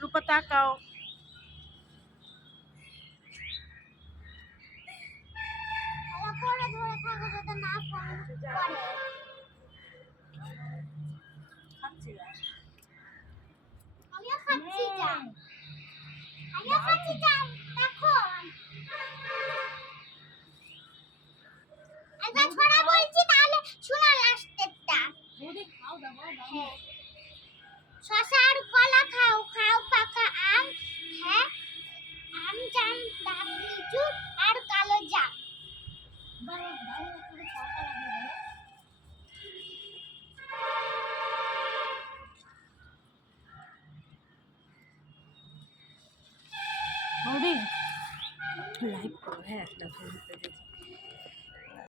রূপা তাকাও। শশা আর কলা খাও, খাও পাকা আম, হ্যাঁ আম জাম ডাব লিচু আর কালো জাম। বৌদি লাইভ করো, হ্যাঁ একটা ফোন